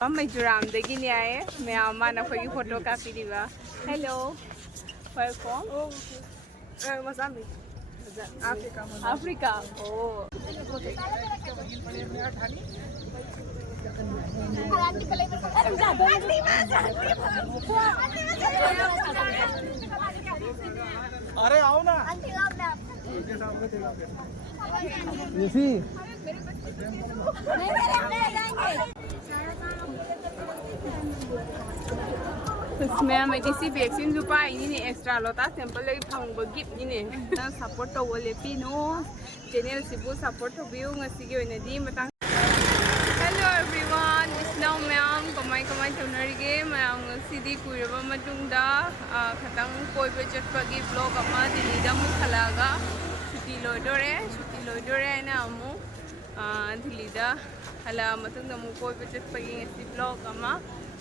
Mizoramdagini aye ma'am माना कोई photo copy दिवा hello welcome Mozambique, Africa, Africa ओ अरे आओ ना इसमें मैं किसी वैक्सीन जो पाई नहीं एक्स्ट्रा लोटा सैंपल लगी फंग गिफ्ट नहीं ना सपोर्ट तो वो लेती नो चैनल सिबु सपोर्ट तो view ngasi gi oina di matang Hello everyone is now ma'am कमाई तौनरिगे मैम ngasi कुइरबा मतुंगदा खतंग कोइबे चटपगी ब्लॉग अमा दिल्लीदा मु खलागा छुट्टी लोइदोरे ना अमु दिल्लीदा हला मतुंगदा मु कोइबे चटपगी ngasi ब्लॉग अमा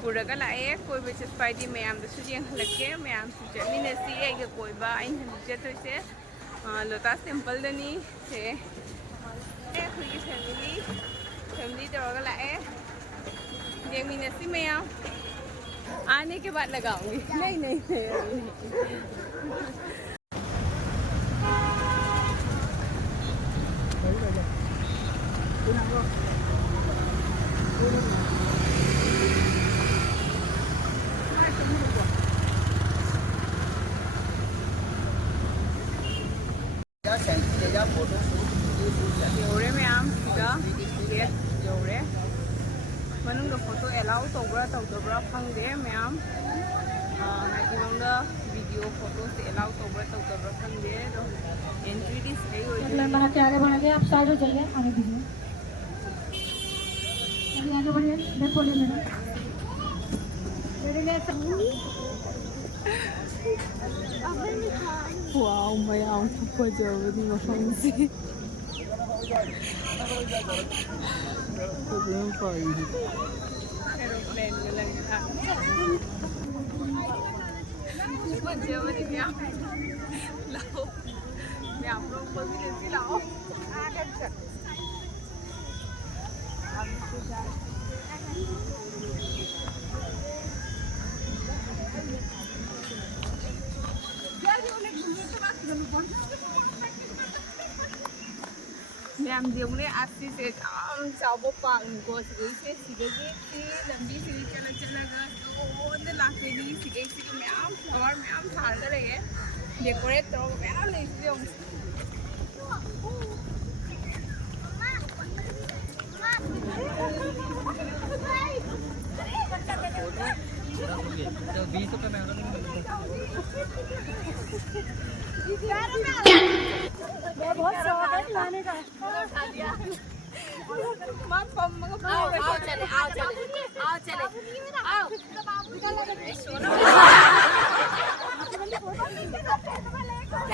पूरा लाए कोई चटपाई मैम हल्के मैम चटमीनसी कोई चतुसे लोटा सिंपल से फैमिली तौर लाए देखमीनसी मैम आने के बाद लगाऊंगी नहीं मैम मनुंग फोटो एलाउ तौब्रा तौदब्रा फंगदे मैम वीडियो फोटो से एलाउ तौब्रा तौदब्रा फंगदे एंट्री दी सही हो आगे बढ़िए आप साइड हो जाइए आगे दीजिए आगे बढ़िए मैं बोलिए मेरे लिए वाओ मैं आऊँ तो जरूरी मफंसी एरोप्लेन में लगता जरूरी लाओ मैं आप लोग को भी देती लाओ मैम देवने आसी से काम चावो पांग को से सिगेगी की लंबी सी चला तो ने लाके दी सिगेगी मैम फ्लावर मैम थार रहे डेकोरेट तो मैम नहीं जो बहुत शौक है लाने का मां पम आओ चले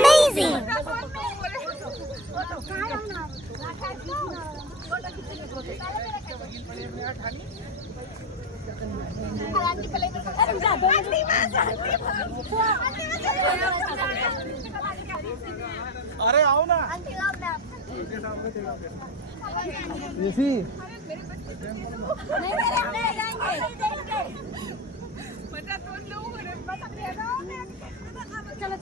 अमेजिंग अरे आओ ना चलो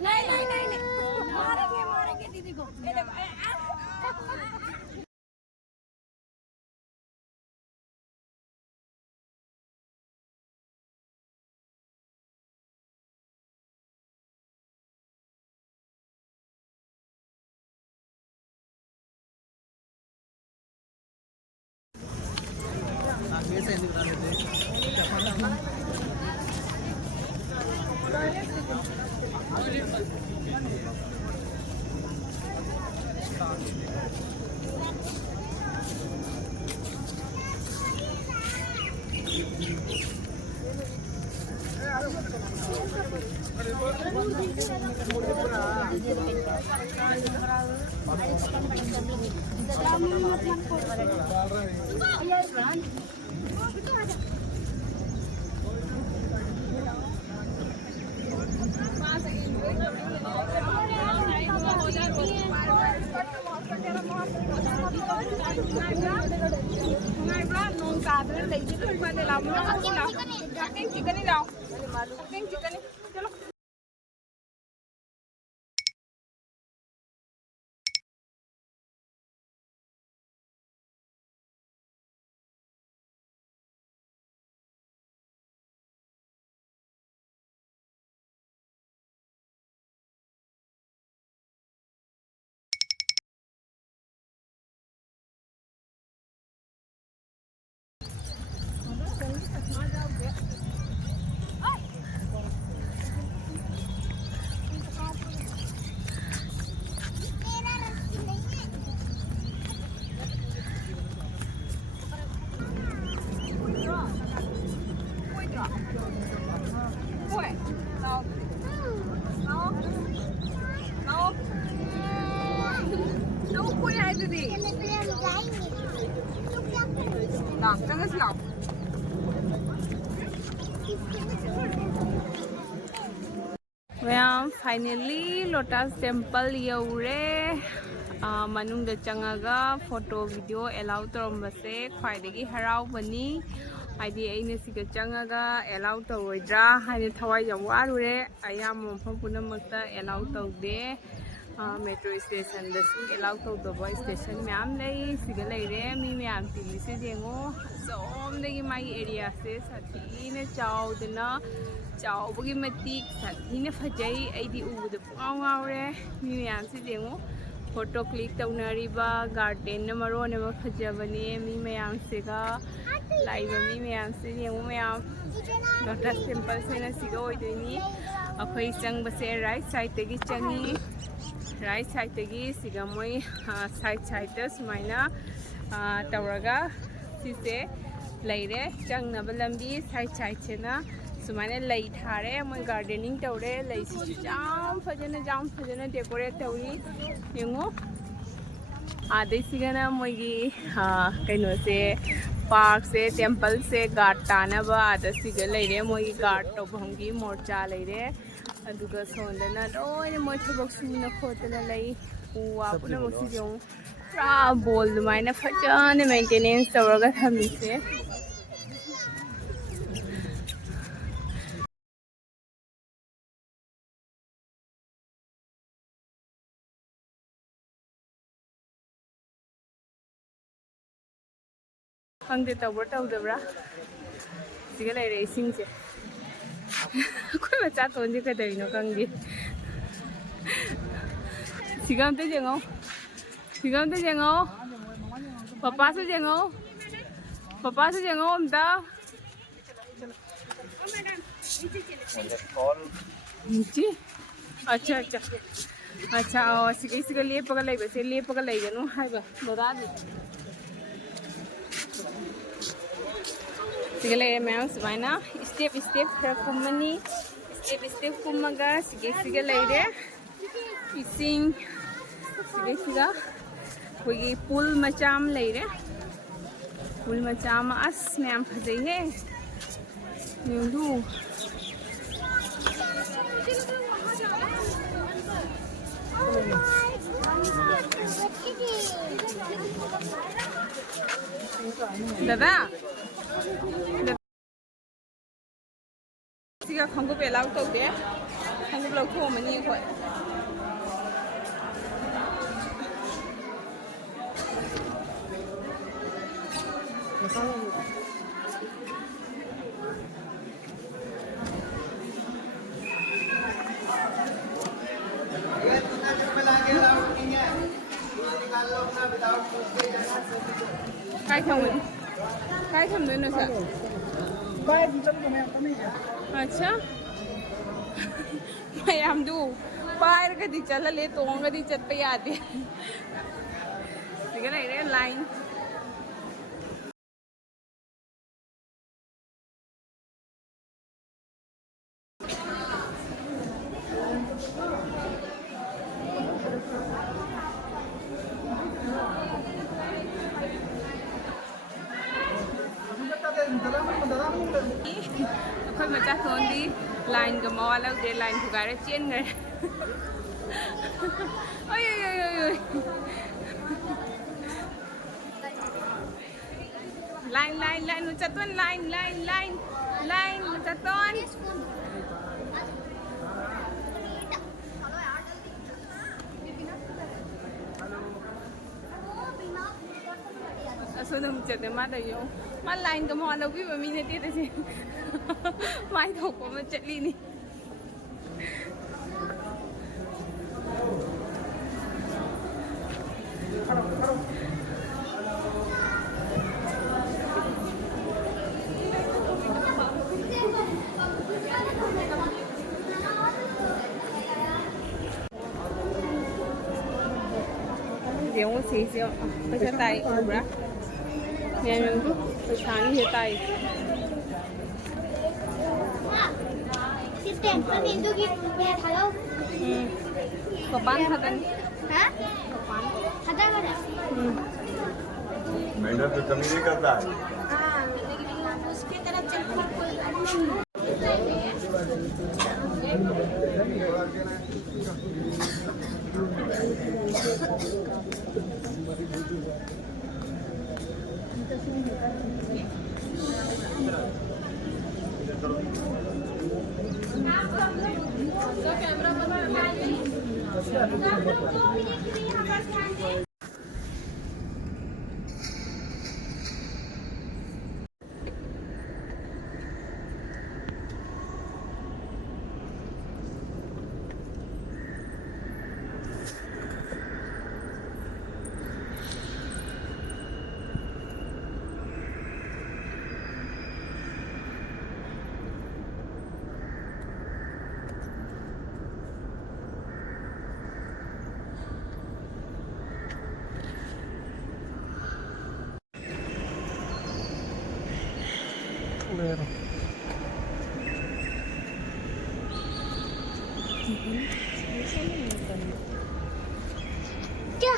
नहीं मारेंगे दीदी को Mà để làm nó không nào. Cánh chỉ cái này đâu. Cánh chỉ cái này. Chalo. Ôi, đâu? Đâu? Đâu? Đâu quay ai đi đi? Nào, cái này nào? Well, finally Lotus Temple yaure. Manungda changaga photo video allow torombase khwaidagi harau bani. Haidi aina siga changaga allow toroidra haidi thawai ya warure ayam mafam punamakta allow taude. Metro station dasu allow tawdaba station myam lei siga leire mi myam tili se jengo somdagi mai area se sathine chawdana chawbagi matik sathine phajai aidi ubuda puaw ngawre mi myam se jengo photo click taunariba garden na marone ma phajabane mi myam sega laiba mi myam se jengo myam Lotus Temple se na siga oidoni akhoi changbase right side tagi changi right side tagi siga moi side ta sumaina tawraga sise leire changnaba lambi side chena sumaina lei thare moi gardening tawre lei si jam phajana decorate tawri yengo adai sigana moi gi kaino se park se temple se guard tanaba ada siga leire moi guard to bhangi morcha leire aduga sondana roine moi thobak suna khotana lei uwa puna mosi jong pra bol maina phajana maintenance tawraga thamise Hang de tawra tawdabra siga leire isingse Koi bacha tonje kadaino kangi Sigam te jengo Papa se jengo amta नीचे अच्छा सिगा लेपगा लेबसे लेपगा लेगनु हाइबा बता दे सिगा ले ma'am सुमाइना step खरा Kumni step कुमगा सिगा लेरे इसिंग सिगा कोई पुल मचाम लेरे पुल मचाम अस ma'am फजई है न्यूडू दादा सिगा खंगु पे लाउ तो दे खंगु लाउ थो मनी खोय काय थमदे न सर बाय चल को मैं नहीं अच्छा मैं हम दू बाहर कदी चल ले तो गदी चत पे याद है ठीक है रे line Khơi mà chắc hơn đi line cái mò lâu để line của cái trên người ôi line chatuan line chatuan Asal macam mana yo? Mal line kamu ada lebih berminat itu sih. Mai tahu kau macam ni. Dia mau sih, macam tay, berapa? Yang tu, macam ni tay. Sistem, kan itu gitu, ya kalau. Kapan katan? Hah? Ada ada. मेहनत तो कमी नहीं करता है हाँ, उसके तरफ चल क्या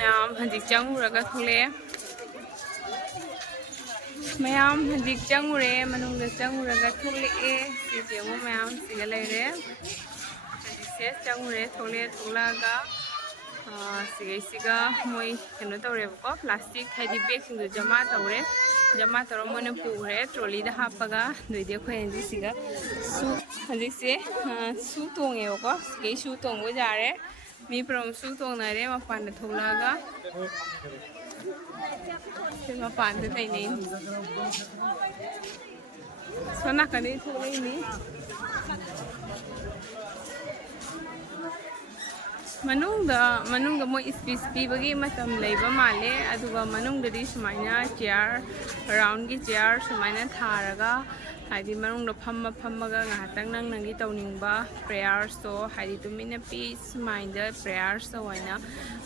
Ma'am, hajik changuraga thule. Ma'am, hajik changure, manungda changuraga thule e. Sijemu ma'am, sigalere. Hajik ses changure thule thulaga. Siga moi keno tawre ko plastic haidi bag sindu jama tawre mone pure trolley da hapaga doide ko enji siga su hajik se su tonge ko sigai su tongbo jare mi prom su tong na re ma pan da thulaga ma pan da dai nei sona kani thulai ni manungda mo space pibagi matam leiba male aduga manungdadi sumaina chair round gi chair sumaina tharaga haidi manungda phammaga ngahatang nangi tawningba prayers to haidi tumina peace mind prayers to waina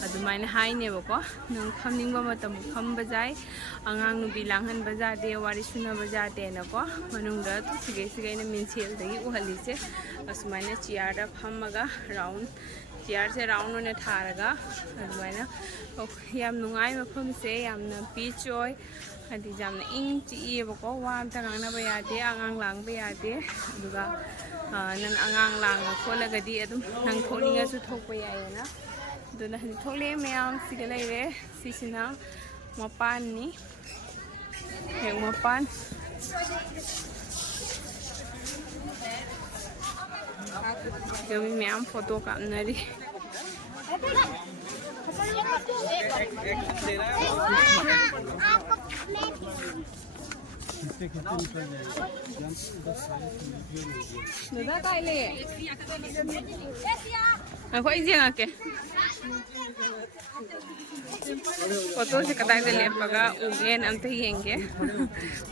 adumaina haine bako nang phamningba matam phamba jai angang nu bilanghan bajade wari suna bajade nako manungda sigai na minsel dagi uhalise asumaina chair da phammaga round chair se round on tharaga adumaina yam nungai mafam se yamna pichoi adi jamna ing chi bako wam ta ngana ba yade angang lang ba yade aduga nan angang lang kholagadi adum nang tholinga su thokpa yayena aduna hani thole mayam sigalai sisina mapan ni heng mapan Kami mayam photo kamnari Nada kaile Ako izin ake Foto se kadang dele paga ugen ante yenge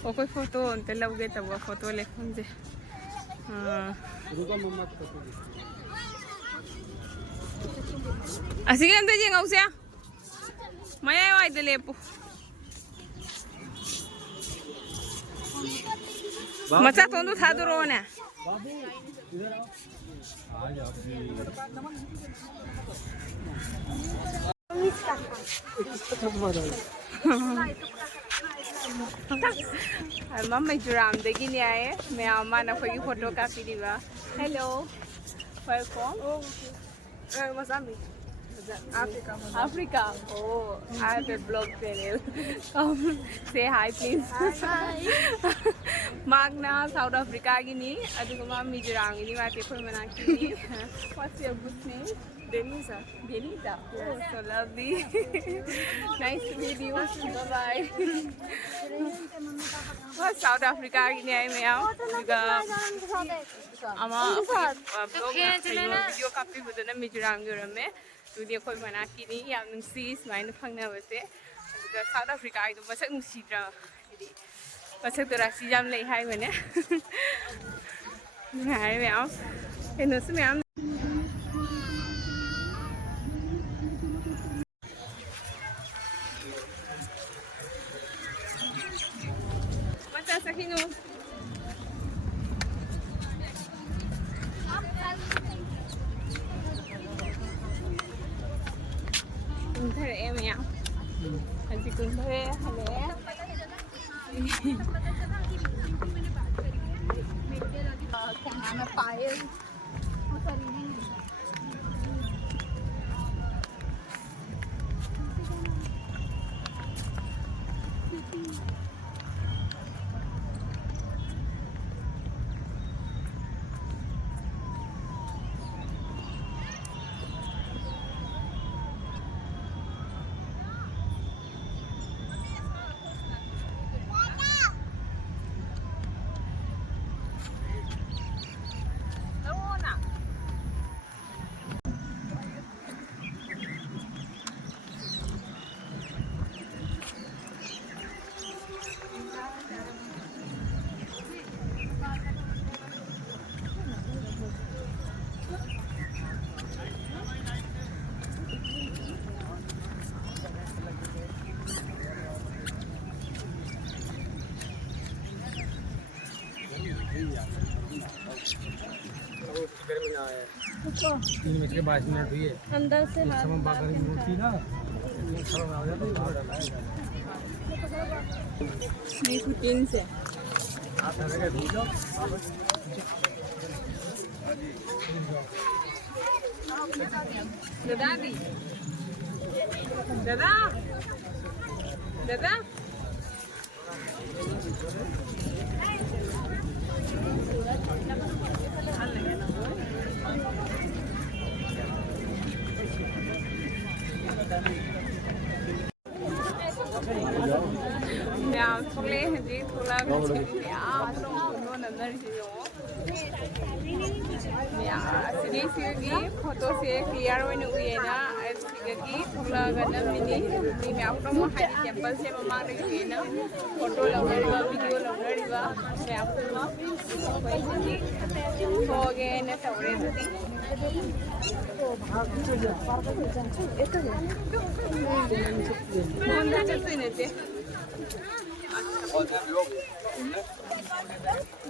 Okoi foto ante lauge tabo foto le kunje Así que antes llega usted Maya va de lepo Macha tondo tha duro na Mama Juram de Guinea, may our man for you photography. Hello, welcome. Mozambique. Africa. Africa. Oh, I have a blog channel. Come say hi, please. Hi. Magna, South Africa, Guinea. I think Mama Juram, Guinea, Manaki. What's your good name? Denisa. Denisa. Oh, so lovely. Nice to meet you. Bye bye. South Africa, Guinea, meow. Ama blog video copy with the Mijuram Gurame. To the Manaki, Yam seas, mine Panga was there. South Africa, I was a Sidra. What's the Rasijam lay high when I am. And the Smam. What's that? Sakino? Cùng thế em ạ. Anh chị cùng thế hả? तीन बज के 22 minute हुई है अंदर से समय बाकर की मूर्ति ना Đi khu chín sẽ. Dada đi. Dada. Dada. Now, today we will have a photo clear when we are as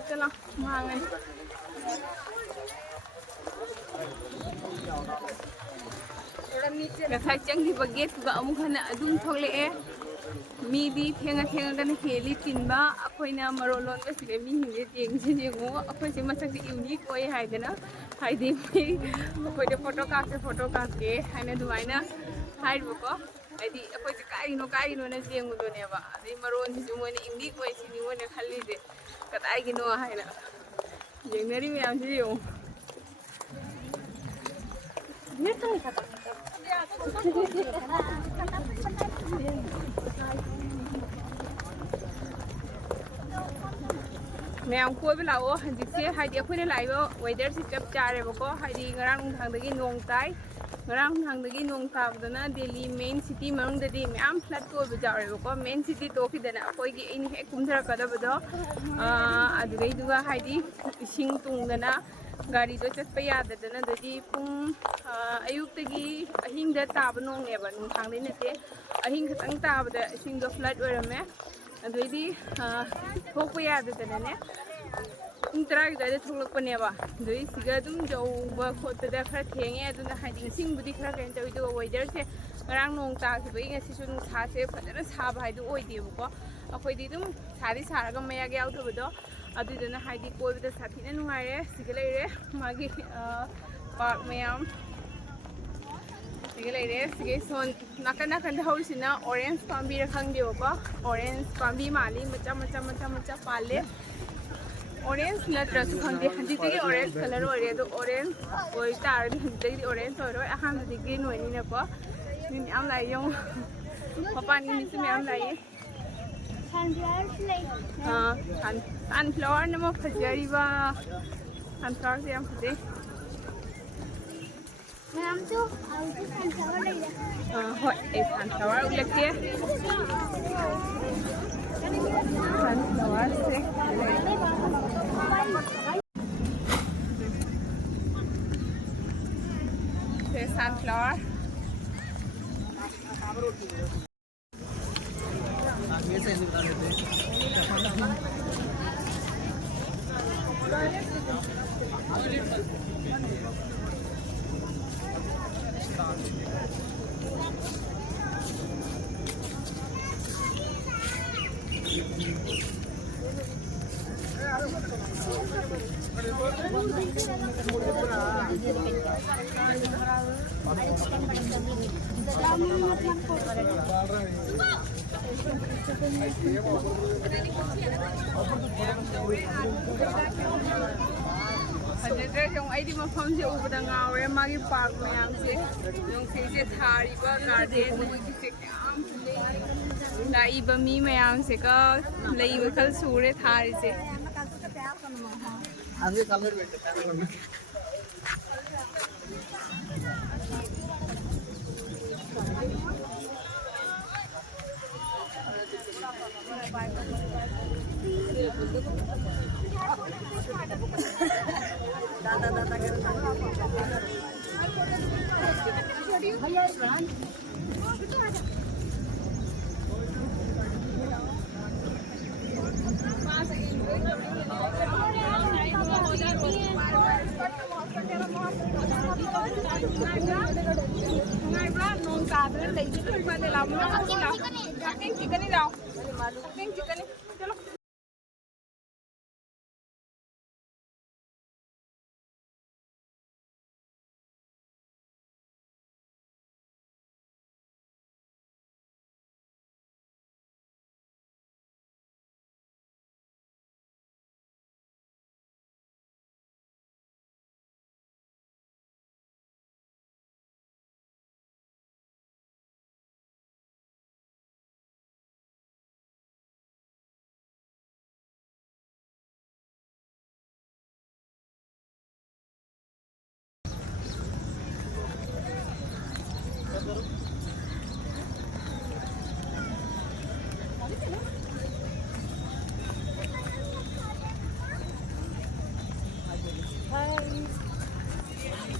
चलो मांगे Kasai chang di baget ga amu khana adum thole e mi di thenga thenga kan heli tinba akoina marolon ba sile mi hinge jeng jengo akoi se masak di unique koi haidena haidi akoi de photo ka ke haina duaina haid bako haidi akoi se kai no na jengu do ne ba di maron di mo ne unique koi sini mo ne khali de katai gi no haina jeng neri me am ji yo ne to ka Mèo cua với lão hành dịch xe hai đứa khuyên lại vô weather sẽ chập chà rồi bố hai đi ngang thằng đấy nông tai ngang thằng đấy nông tàu đó na Delhi main city mà ông đấy mẹ am flat tour bây giờ rồi bố main city to khi đó na coi cái anh hết cũng ra cả đó bây giờ đấy đúng hai đi sinh tung đó na gari do chat pa yada da na dadi pung ayuk tagi ahing da tab nong ne ba nung thang dei na te ahing khatang tab da sing do flat orame adoi thok pa yada da ne pung tra gi da thok lak pa ne ba doi siga dum jo ba khot da khara thenge aduna hading sing budi khara kan tawi do weather se ngarang nong takhibay ngasi su nungsa se phajana saba haidu oidebako akhoi dum sari saraga mayag yaudabado adudana haidi koibada sathina nungaire siga leire magi park mayam siga leire sige son nakan nakan da housina orange pambi ra khangdebako orange pambi mali macha pale orange natrasu khangde haditagi orange color ore do orange oi tar haditagi orange oro aham hadi green oini na ko mi am lai yong papan ni mi am lai sunflower na mo phajari ba sunflower se am phade ma'am तो out sunflower ले ले hoi e sunflower ulake sunflower se sunflower Hadre yung ay di mafam si ubada ngaure magi park mayam se yung se thari ba garden ni se kyam na iba mi mayam se ka lei wakal sure thari se आगे colour बेटे ngay bra nong ta de lei ji thoi ba de lam na ko la cutting chicken ni lao cutting chicken ni chalo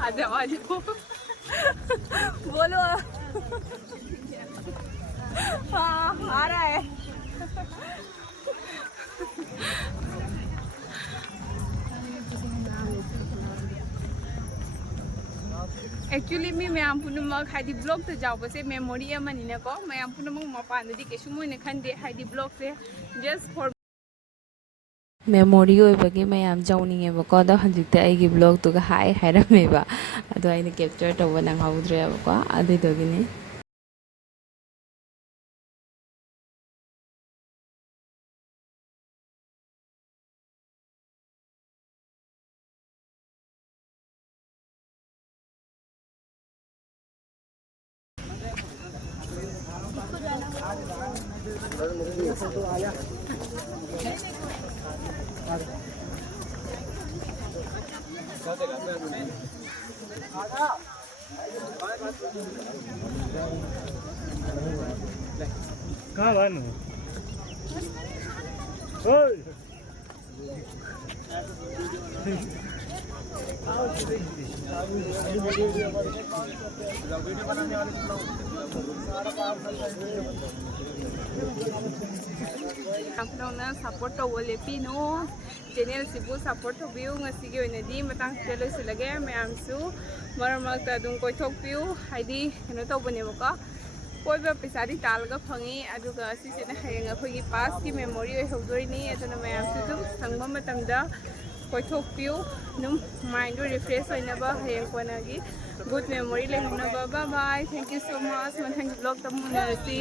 आ जाओ बोलो हाँ आ रहा है actually ma'am पुनमक हाइदी blog तो जाओ से मेमोरी अमनी को मैम पुनमक मपानदी कैसु मोइने खंदे हाइदी ब्लॉग से जस्ट फॉर मेमोरी होइबगी मैम जाउनिंगेबको अदो हजिते आइगी ब्लॉग तुगा हाय हायरमेबा अदो आइने कैप्चर तौबा नंगहाउद्रेबको अदिदोगिनी कहाँ भानु ओए सपोर्ट तौले पीनो ꯆꯦꯅꯦꯜ ꯑꯁꯤꯕꯨ ꯁꯞꯄꯣꯔꯠ ꯇꯧꯕꯤꯌꯨ ꯉꯁꯤꯒꯤ ꯑꯣꯏꯅꯗꯤ ꯃꯇꯥꯡꯁꯤꯗ ꯂꯣꯏꯁꯤꯜꯂꯒꯦ ꯃꯌꯥꯝꯁꯨ ꯃꯔꯛ ꯃꯔꯛꯇ ꯑꯗꯨꯝ ꯀꯣꯏꯊꯣꯛꯄꯤꯌꯨ ꯍꯥꯏꯗꯤ ꯀꯩꯅꯣ ꯇꯧꯕꯅꯦꯕꯀꯣ ꯀꯣꯏꯕ ꯄꯩꯁꯥꯗꯤ ꯇꯥꯜꯂꯒ ꯐꯪꯉꯤ ꯑꯗꯨꯒ ꯁꯤꯁꯤꯅ ꯍꯌꯦꯡ ꯑꯩꯈꯣꯏꯒꯤ ꯄꯥꯁꯀꯤ ꯃꯦꯃꯣꯔꯤ ꯑꯣꯏꯍꯧꯗꯣꯏꯅꯤ ꯑꯗꯨꯅ ꯃꯌꯥꯝꯁꯨ ꯑꯗꯨꯝ ꯁꯪꯕ ꯃꯇꯝꯗ ꯀꯣꯏꯊꯣꯛꯄꯤꯌꯨ ꯑꯗꯨꯝ ꯃꯥꯏꯟꯗꯣ ꯔꯤꯐ꯭ꯔꯦꯁ ꯑꯣꯏꯅꯕ ꯍꯌꯦꯡ ꯀꯣꯟꯅꯒꯤ ꯒꯨꯗ ꯃꯦꯃꯣꯔꯤ ꯂꯩꯍꯧꯅꯕ bye bye thank you so much ꯃꯊꯪꯒꯤ ꯕ꯭ꯂꯣꯛꯇ ꯑꯃꯨꯛ ꯎꯅꯔꯁꯤ